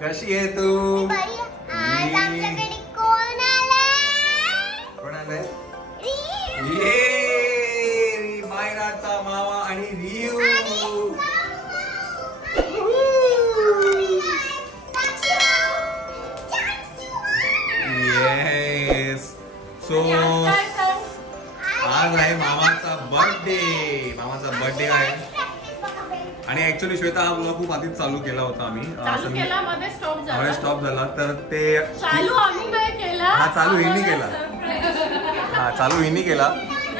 कशी आहे तू? कोण आलंय? ये मायराचा मामा आणि रियू. येस. सो आज आहे मामाचा बर्थडे आहे. आणि ऍक्च्युअली श्वेता हा ब्लॉग खूप आधीच चालू केला होता आम्ही. मध्ये स्टॉप झाला तर ते चालू हिनी केला.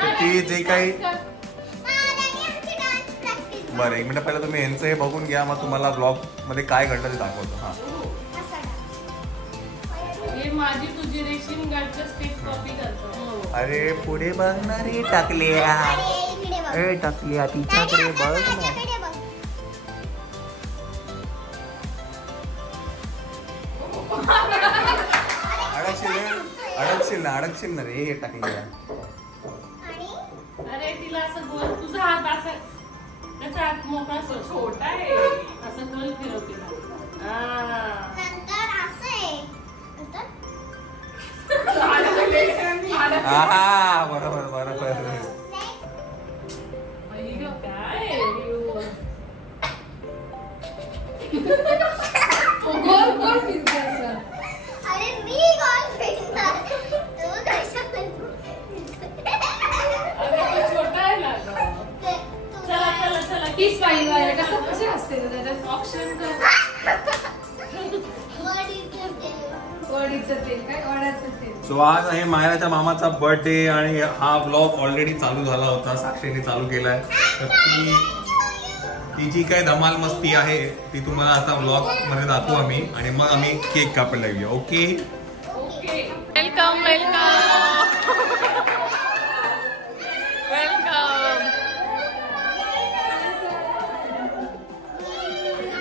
तर ती जे काही बरं 1 मिनिट पहिलं तुम्ही यांचं हे बघून घ्या, मग तुम्हाला ब्लॉग मध्ये काय घडलं ते दाखवतो. हा माझी तुझी रेशीम गाडचं स्टेप कॉपी करतो. अरे पुढे बघणारी टाकल्या तिच्याकडे बघ ना. अडकशील ना रे टाकल्या. अरे तिला असं गोल, तुझा हात असं त्याचा हात मोकळा असं छोटा आहे असं गोल फिरव तिला. बरोबर सो आज आहे मायराच्या मामाचा बर्थडे आणि हा ब्लॉग ऑलरेडी चालू झाला होता. साक्षीने चालू केलाय. तर ती जी काय धमाल मस्ती आहे ती तुम्हाला आता ब्लॉग मध्ये दाखवू आम्ही आणि मग आम्ही केक कापायला लागूया. ओके वेलकम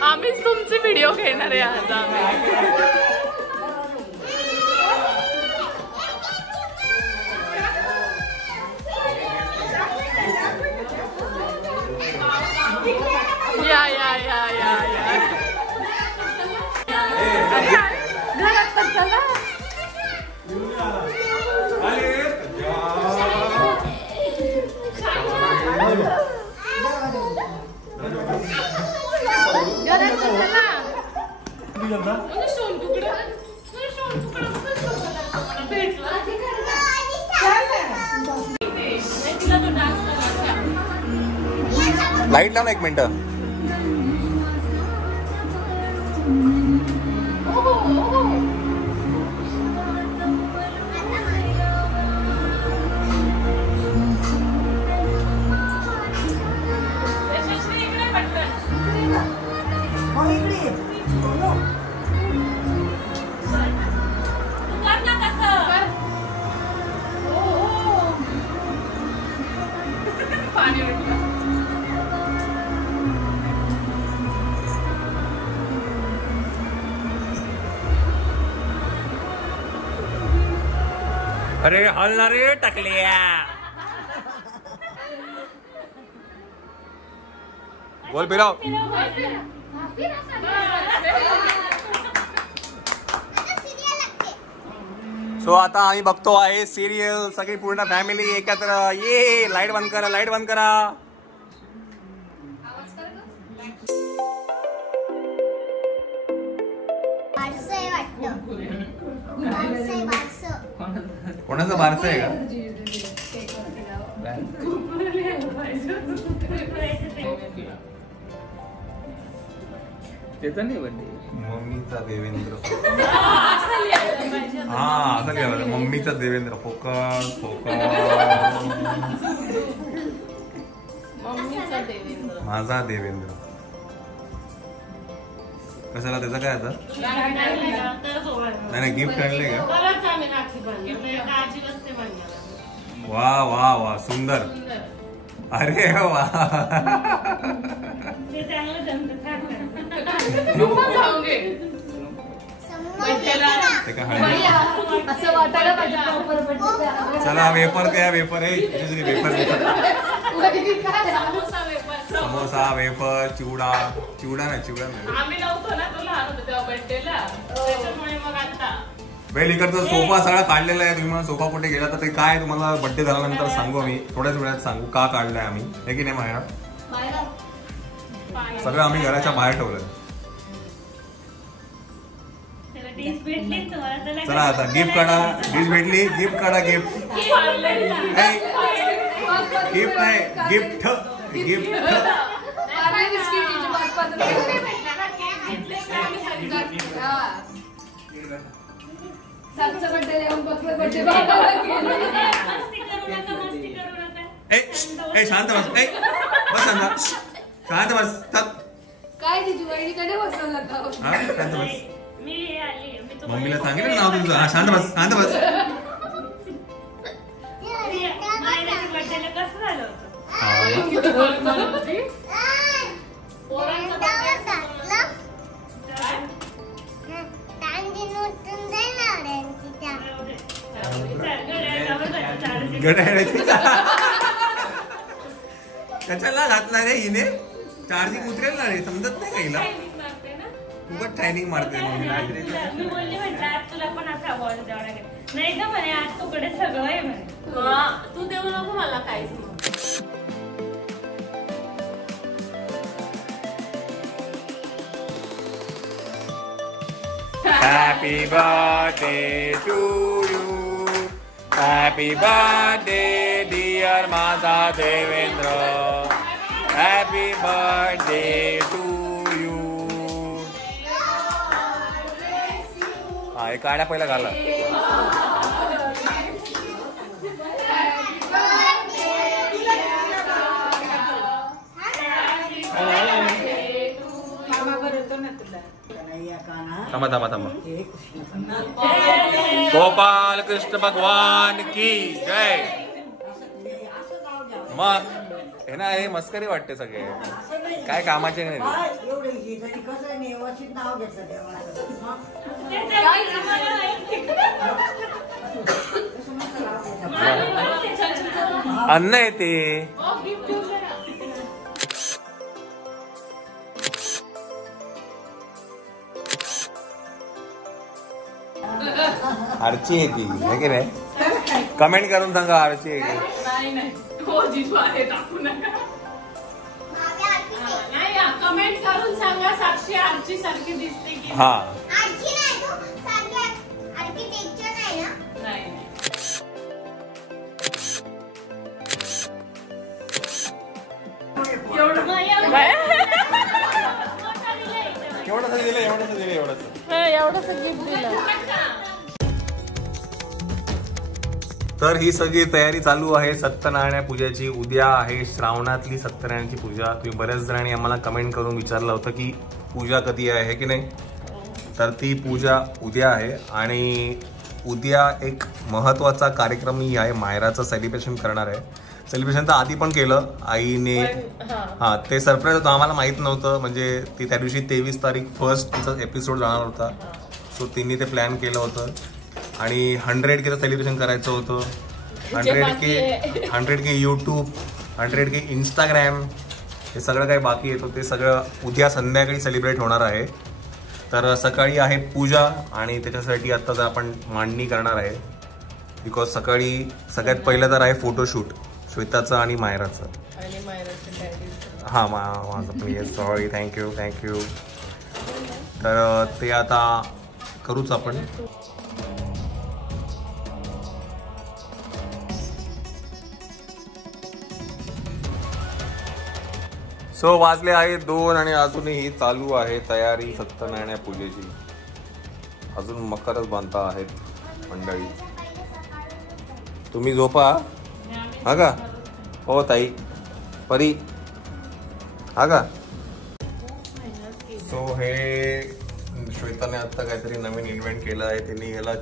आम्हीच तुमचे व्हिडिओ घेणार आहे आज. लाईट लाव ना 1 मिनिट. अरे हलना रे टाकल्या. बोल फिराव. सो आता आम्ही बघतो आहे सिरियल सगळी पूर्ण फॅमिली एकत्र. ये लाईट बंद करा, लाईट बंद करा. कोणाचं बारसं आहे का? मम्मीचा देवेंद्र. हा असं लिहायला मम्मीचा देवेंद्र. फोकस माझा देवेंद्र. कशाला त्याचं काय आता? नाही गिफ्ट आणले का? वा वा वा सुंदर. अरे वा. चला वेपर काय वेपर आहे. वेपर समोसा वेफर चिवडा नाही आम्ही नव्हतो ना, तो लहान होतो तेव्हा बर्थडेला, त्याच्यामुळे मग आता वेल इकडचा सोफा सगळा काढलेला आहे. तुम्ही मला सोफा कुठे गेला तर ते काय तुम्हाला बर्थडे झाल्यानंतर सांगू, मी थोड्याच वेळात सांगू का काढलाय आम्ही, हे की नाही माया. सगळं आम्ही घराच्या बाहेर ठेवलंय. चला आता गिफ्ट काढा, डिश भेटली, गिफ्ट काढा. गिफ्ट नाही, गिफ्ट शांत बस, बस शांत बस. काय तिची वहिनीकडे बसवलं का? शांत बस. मम्मीला सांगितलं नाव तुझं. हा शांत बस, शांत बस. त्याच्याला घातला रे हिने, चार्जिंग उतरेल ना रे, समजत नाही काहीला. उगाच ट्रेनिंग मारते मम्मीला. मी बोलली म्हटलं आज तुला पण असा अवॉर्ड द्यावा लागेल. नाही का म्हणे आज तुकडे सगळं आहे म्हणे. तू देऊ नको मला काहीच. Happy birthday to you. Happy birthday dear माझा Devendra. Happy birthday to you. हा हे काढ्या पहिला घाला. थांबा. गोपाल कृष्ण भगवान की जय. मग हे ना, हे मस्करी वाटते सगळे, काय कामाचे नाही. अन्न येते. आरची आहे ती, है की नाही? कमेंट करून सांगा आरची आहे की नाही. हो जिजू आहे, टाकू नका. नाही कमेंट करून सांगा साक्षी आरची सारखी दिसते की. हा एवढंच गिफ्ट दिलं. तर ही सगळी तयारी चालू आहे सत्यनारायण पूजेची. उद्या आहे श्रावणातली सत्यनारायणची पूजा. तुम्ही बऱ्याच जणांनी आम्हाला कमेंट करून विचारलं होतं की पूजा कधी आहे की नाही. तर ती पूजा उद्या आहे आणि उद्या एक महत्त्वाचा कार्यक्रम ही आहे. मायराचं सेलिब्रेशन करणार आहे. सेलिब्रेशन तर आधी पण केलं आईने. हा ते सरप्राईज होतं, आम्हाला माहित नव्हतं. म्हणजे ती त्या दिवशी 23 तारीख फर्स्ट तिचा एपिसोड जाणार होता. सो तिने ते प्लॅन केलं होतं आणि 100K सेलिब्रेशन करायचं होतं. 100K यूट्यूब, 100K इंस्टाग्राम, हे सगळं काही बाकी येतो. ते सगळं उद्या संध्याकाळी सेलिब्रेट होणार आहे. तर सकाळी आहे पूजा आणि त्याच्यासाठी आता आपण मांडणी करणार आहे. बिकॉज सकाळी सगळ्यात पहिलं तर आहे फोटोशूट श्वेताचं आणि मायराचं. हां माझं पण येस, सॉरी, थँक्यू. तर ते आता करूच आपण. सो वाजले आहे 2 आणि अजूनही चालू आहे तयारी सत्यनारायण पूजेची. अजून मकरच बांधता आहेत मंडळी. तुम्ही झोपा हा का. हो ताई परी हा का. सो हे श्वेताने आता काहीतरी नवीन इन्व्हेंट केलं आहे. त्यांनी याला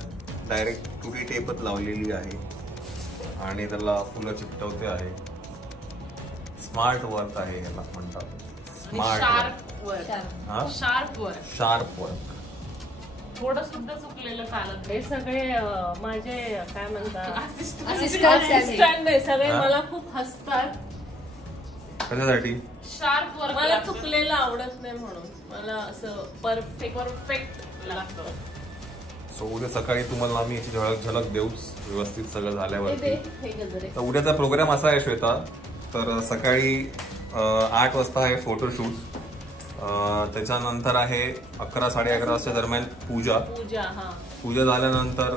डायरेक्ट टुरी टेपच लावलेली आहे आणि त्याला फुलं चिकटवते आहे. स्मार्ट वर्क आहे याला म्हणतात. Sharp work. थोडं सुद्धा चुकलेलं चालत. हे सगळे माझे काय म्हणतात असिस्टंट सगळे मला खूप हसतात. कशासाठी? Sharp work. मला चुकलेलं आवडत नाही म्हणून मला असं परफेक्ट लागतं. सो उद्या सकाळी तुम्हाला आम्ही याची झलक देऊच व्यवस्थित सगळं झाल्यावरती. हे गजरे. तर उद्याचा प्रोग्राम असा आहे श्वेता, तर सकाळी 8 वाजता आहे फोटोशूट, त्याच्यानंतर आहे 11 साडे11 वाजता दरम्यान पूजा. पूजा झाल्यानंतर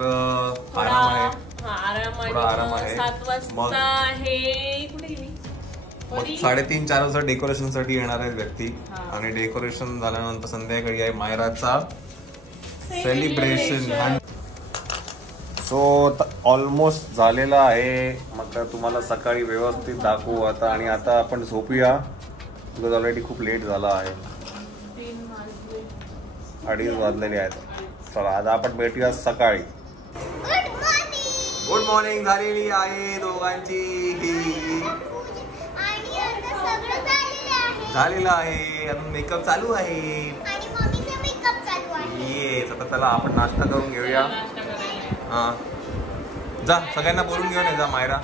आराम आहे, थोडा आराम आहे. 7 वाजता आहे कुठे गेली? मग 3:30-4 वाजता डेकोरेशन साठी येणार आहेत व्यक्ती, आणि डेकोरेशन झाल्यानंतर संध्याकाळी आहे मायराचा सेलिब्रेशन. सो ऑलमोस्ट झालेला आहे. मग तुम्हाला सकाळी व्यवस्थित दाखवू आता. आणि आता आपण झोपूया, बिकॉज ऑलरेडी खूप लेट झाला आहे, 2:30 वाजलेले आहेत. चला आता आपण भेटूया सकाळी. गुड मॉर्निंग झालेली आहे दोघांची, झालेला आहे. अजून मेकअप चालू आहे. येस, आता चला आपण नाश्ता करून घेऊया. हा जा, सगळ्यांना बोलून घेऊन ये जा. मायरा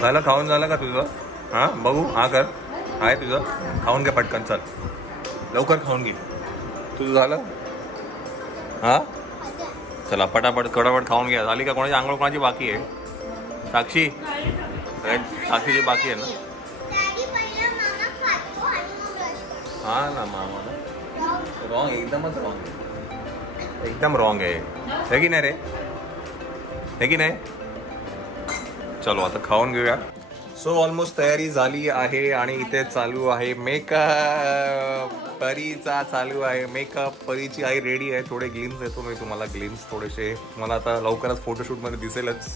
झालं, खाऊन झालं का तुझं? हा बघू, हा कर, आहे तुझं, खाऊन घे पटकन, चल लवकर खाऊन घे. तुझं झालं? हा चला पटापट कडापट खाऊन घ्या. झाली का? कोणाची आंघोळ कोणाची बाकी आहे? साक्षी, साक्षीची बाकी आहे ना? हा ना मामा, रॉंग, एकदमच रॉंग, एकदम रॉंग आहे की नाही रे? है की नाही? चलो आता खाऊन घेऊया. सो ऑलमोस्ट तयारी झाली आहे आणि इथे चालू आहे मेकअप. परीचा चालू आहे मेकअप. परीची आई रेडी आहे. थोडे ग्लिम्स देतो मी तुम्हाला, ग्लिम्स थोडेसे मला आता लवकरच फोटोशूटमध्ये दिसेलच.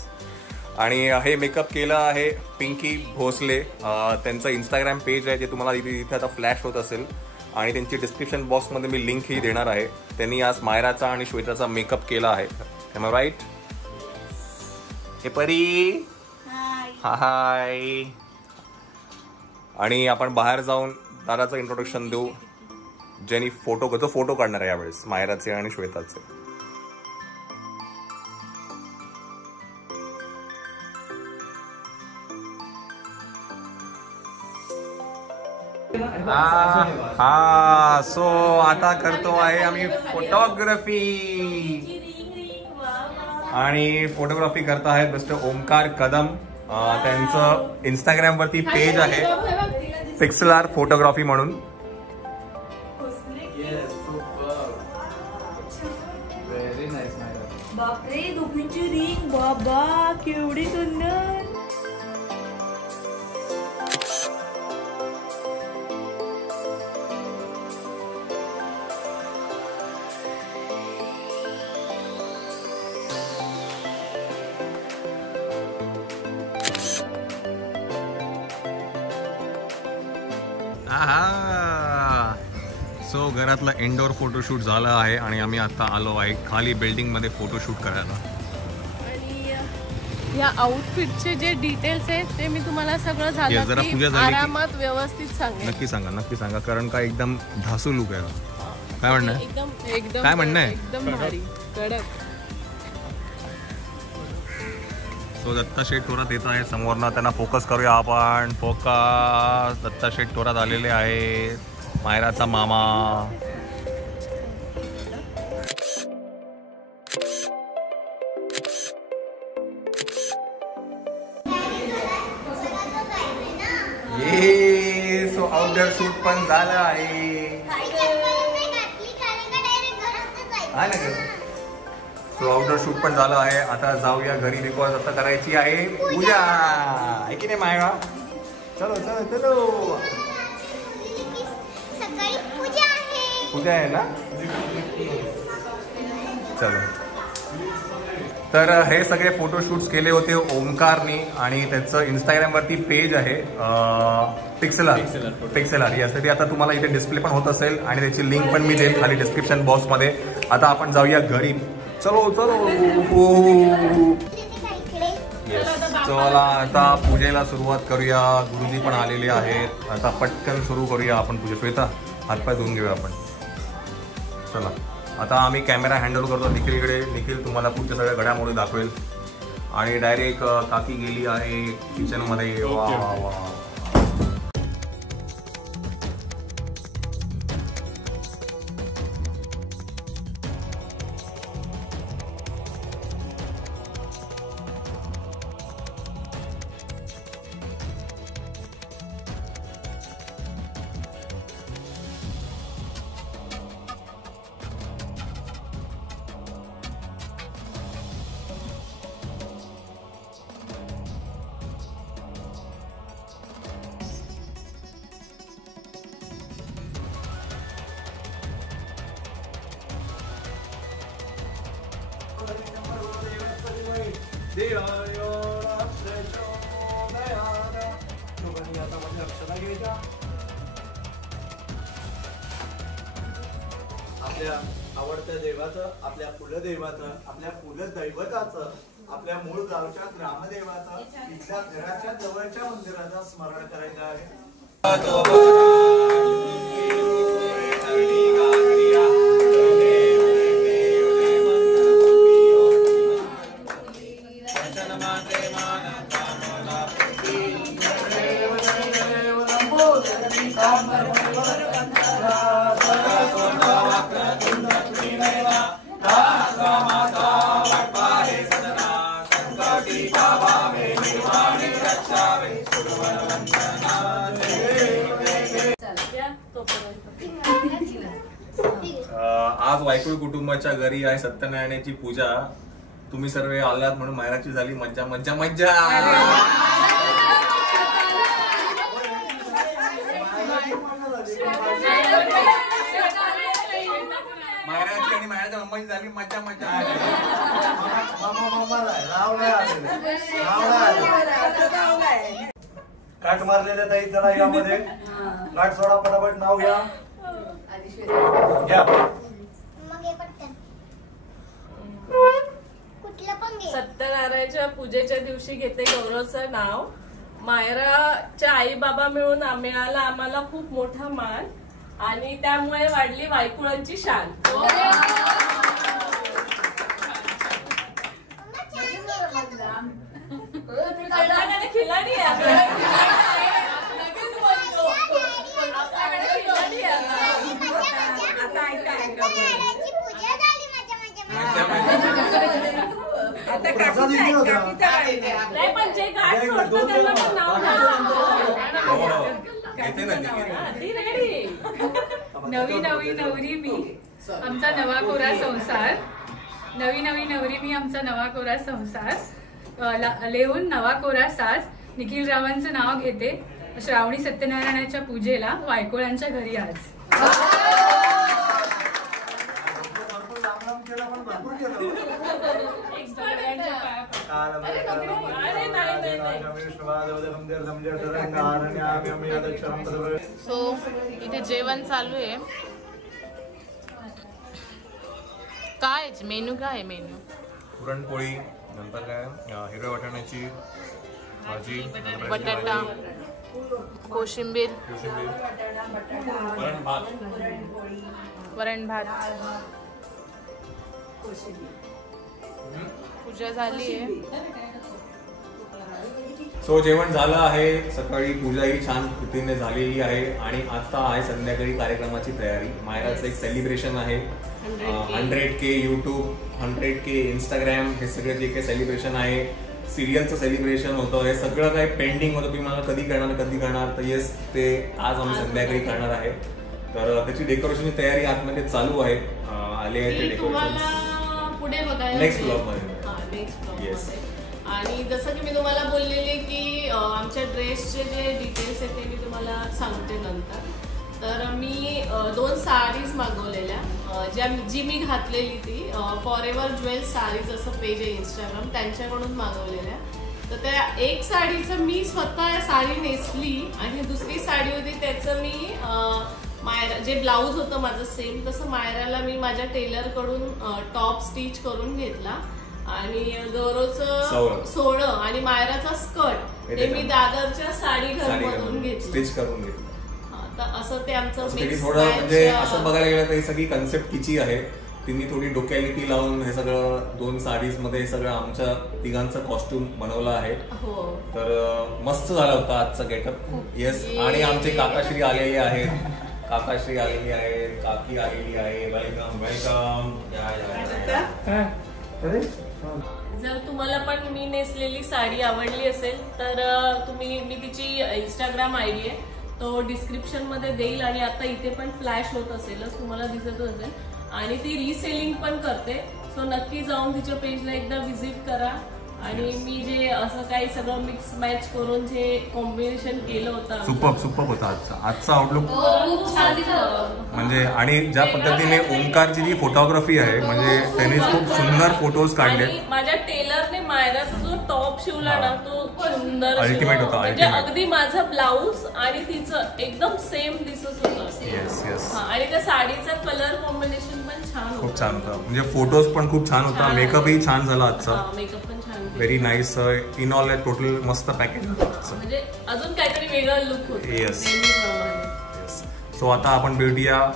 आणि हे मेकअप केलं आहे पिंकी भोसले. त्यांचं इंस्टाग्राम पेज आहे जे तुम्हाला इथे आता फ्लॅश होत असेल, आणि त्यांची डिस्क्रिप्शन बॉक्समध्ये मी लिंक ही देणार आहे. त्यांनी आज मायराचा आणि श्वेताचा मेकअप केला आहे. Am I right? हे परी, हाय. आणि आपण बाहेर जाऊन दादाचं इंट्रोडक्शन देऊ, ज्यांनी फोटो काढणार आहे यावेळेस मायराचे आणि श्वेताचे. हा सो आता करतो आहे आम्ही फोटोग्राफी, आणि फोटोग्राफी करत आहेत मिस्टर ओमकार कदम. त्यांचं इंस्टाग्राम वरती पेज आहे पिक्सेल आर्ट फोटोग्राफी म्हणून. बापरे, दोघींची रिंग, बाबा केवढी सुंदर. सो घरातलं इंडोर फोटोशूट झालं आहे आणि आम्ही आता आलो आहे खाली बिल्डिंग मध्ये फोटोशूट करायला. आणि या आउटफिटचे जे डिटेल्स आहेत ते मी तुम्हाला सगळं झालं की आरामात व्यवस्थित सांगेन. नक्की सांगा कारण का एकदम धासू लुक आहे. काय म्हणणं आहे? एकदम काय म्हणणं आहे? एकदम भारी कडक. सो दत्ता शेठ थोरात येत आहे समोरनं, त्यांना फोकस करूया आपण. फोकस. दत्ता शेठ थोरात आलेले आहेत, मायराचा मामा. ये सो आउटडोर शूट पण झालं आहे. सो आउटडोर शूट पण झालं आहे. आता जाऊया घरी, बिकॉज आता करायची आहे पूजा, आहे की नाही मायरा? चलो चलो चलो, पूजा आहे ना. चलो, तर हे सगळे फोटोशूट्स केले होते ओमकारनी, आणि त्याचं इंस्टाग्राम वरती पेज आहे पिक्सेल आर्ट. यासाठी आता तुम्हाला इथे डिस्प्ले पण होत असेल, आणि त्याची लिंक पण मी देईन खाली डिस्क्रिप्शन बॉक्स मध्ये. आता आपण जाऊया घरी. चलो चलो. चला आता पूजेला सुरुवात करूया. गुरुजी पण आलेले आहेत. आता पटकन सुरू करूया आपण पूजा. श्वेता, हातपाय धुवून घेऊया आपण. चला आता आम्ही कॅमेरा हँडल करतो निखिलकडे. निखिल तुम्हाला पुढच्या सगळ्या घडामोडी दाखवेल. आणि डायरेक्ट काकी गेली आहे किचन मध्ये. वा वा वा. आपल्या आवडत्या देवाचं, आपल्या कुलदेवाचं, आपल्या कुलदैवताचं, आपल्या मूळ गावच्या ग्रामदेवाचं, इथल्या घराच्या जवळच्या मंदिराचं स्मरण करायचं आहे. आज वायकुळ कुटुंबाच्या घरी आहे सत्यनारायणाची पूजा. तुम्ही सर्व आलात म्हणून मायराची झाली मज्जा मज्जा मज्जा. मायराची आणि मायराच्या मम्माची झाली मज्जा मज्जा. काट मारलेल्या ताई चला यामध्ये काट सोडा पटापट नाव घ्या. सत्यनारायणच्या पूजेच्या दिवशी घेते गौरवचं नाव. मायराच्या आई बाबा मिळून मिळाला आम्हाला खूप मोठा मान आणि त्यामुळे वाढली वायकुळांची शान. खिलाडी नाही पण जे गाठ सोडतो त्यांना पण नाव नवी नवी नवरी मी आमचा नवा कोरा संसार. नवी नवी नवरी मी आमचा नवा कोरा संसार लिहून नवा कोरा साज. निखिल रावांचं नाव घेते श्रावणी सत्यनारायणाच्या पूजेला वायकुळांच्या घरी आज. सो इथे जेवण चालू आहे. काय मेनू काय आहे? मेनू पुरणपोळी, नंतर काय हिरव्या वाटाण्याची भाजी, बटाटा, कोशिंबीर, वरण भात. पूजा झाली आहे. सो जेवण झालं आहे. सकाळी पूजाही छान पद्धतीने झालेली आहे आणि आता आहे संध्याकाळी कार्यक्रमाची तयारी. मायराचं एक सेलिब्रेशन आहे. 100K यूट्यूब, 100K इंस्टाग्राम, हे सगळं जे काही सेलिब्रेशन आहे, सिरियलचं सेलिब्रेशन होतं, हे सगळं काही पेंडिंग होतं. तुम्ही मला कधी करणार तर येस ते आज आम्ही संध्याकाळी करणार आहे. तर त्याची डेकोरेशनची तयारी आतमध्ये चालू आहे. आले आहे ते डेकोरेशन पुढे बघायला नेक्स्ट ब्लॉग मध्ये. येस. आणि जसं की मी तुम्हाला बोललेले की आमच्या ड्रेसचे जे डिटेल्स आहेत ते मी तुम्हाला सांगते नंतर. तर मी 2 साडीज मागवलेल्या जी मी घातलेली ती फॉरेवर ज्वेल्स साडीज असं पेज आहे इंस्टाग्राम, त्यांच्याकडून मागवलेल्या. तर त्या एक साडीचं मी स्वतः साडी नेसली आणि दुसरी साडी होती त्याचं मी मायरा जे ब्लाऊज होतं माझं सेम तसं मायराला मी माझ्या टेलरकडून टॉप स्टिच करून घेतला आणि गौरवचं सोळं आणि मायराचा स्कर्ट ते मी दादरच्या साडी घरमधून घेतली, स्टिच करून घेतली. असं ते आमचं थोडं म्हणजे असं बघायला गेलं तर ही सगळी कन्सेप्ट तिची आहे. तिने थोडी डोक्यालिटी लावून हे सगळं 2 साडीज मध्ये सगळं आमच्या तिघांचं कॉस्ट्युम बनवलं आहे. तर मस्त झाला होता आजचा गेटअप. येस. आणि आमचे काकाश्री आलेले आहेत. काकाश्री आलेली आहे, काकी आलेली आहे. Welcome welcome. जर तुम्हाला पण मी नेसलेली साडी आवडली असेल तर मी तिची इंस्टाग्राम आयडी आहे तो डिस्क्रिप्शन मध्ये देईल आणि आता इथे पण फ्लॅश होत असेलच, तुम्हाला दिसत असेल. आणि ती रिसेलिंग पण करते. सो नक्की जाऊन तिच्या पेजला एकदा व्हिजिट करा. आणि मी जे असं काही सगळं मिक्स मॅच करून जे कॉम्बिनेशन केलं होतं सुपर होता आजचा आउटलुक म्हणजे. आणि ज्या पद्धतीने ओंकारची जी फोटोग्राफी आहे म्हणजे त्यांनी खूप सुंदर फोटोज काढले. माझ्या टेलरने मायराचा जो टॉप शिवला ना तो सुंदर Ultimate शिवला. होता, म्हणजे ultimate. अगदी माझं ब्लाऊज आणि तिचं एकदम सेम दिसत होतं. येस येस हा, आणि त्या साडीचा कलर कॉम्बिनेशन पण छान होतं. खूप छान होतं. म्हणजे फोटोज पण खूप छान होता. छान. मेकअपही छान झाला आजचा. मेकअप पण छान केला. Very nice. In all total मस्त पॅकेज होतं आजचं. म्हणजे अजून काहीतरी वेगळं लुक होतं Yes. नेहमीप्रमाणे. येस. सो आता आपण भेटूया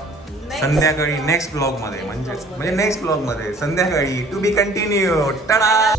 संध्याकाळी नेक्स्ट ब्लॉग मध्ये. म्हणजे नेक्स्ट ब्लॉग मध्ये संध्याकाळी टू बी कंटिन्यू. टाटा.